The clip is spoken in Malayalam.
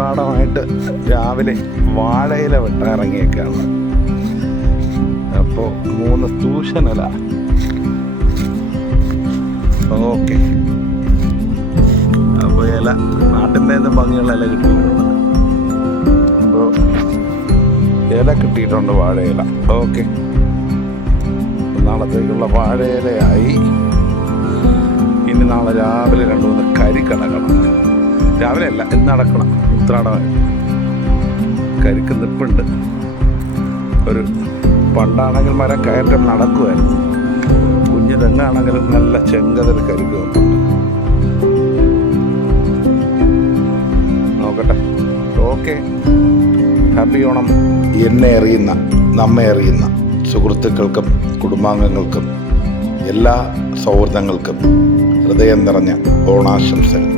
ഉത്രാടമായിട്ട് രാവിലെ വാഴയില വെട്ടാനിറങ്ങിയേക്കാണ്. അപ്പോൾ 3 തൂഷനില. ഓക്കെ, അപ്പോൾ ഇല നാട്ടിൻ്റെ ഭംഗിയുള്ള ഇല കിട്ടിയിട്ടുണ്ട്. അപ്പോൾ ഇല കിട്ടിയിട്ടുണ്ട്, വാഴയില. ഓക്കെ, നാളത്തേക്കുള്ള വാഴയിലയായി. ഇനി നാളെ രാവിലെ 2-3 കരിക്കടക്കണം. രാവിലെ അല്ല, ഇന്ന് നടക്കണം. ഉത്രാടമായിട്ട് കരിക്ക് നിപ്പുണ്ട്. ഒരു പണ്ടാണെങ്കിൽ മരം കയറ്റം നടക്കുമായിരുന്നു. കുഞ്ഞു തെങ്ങാണെങ്കിലും നല്ല ചെങ്കതിൽ കരിക്ക് നിൽപ്പുണ്ട്. നോക്കട്ടെ. Okay, happy Onam. എന്നെ അറിയുന്ന, നമ്മെ അറിയുന്ന സുഹൃത്തുക്കൾക്കും കുടുംബാംഗങ്ങൾക്കും എല്ലാ സൗഹൃദങ്ങൾക്കും ഹൃദയം നിറഞ്ഞ ഓണാശംസകൾ.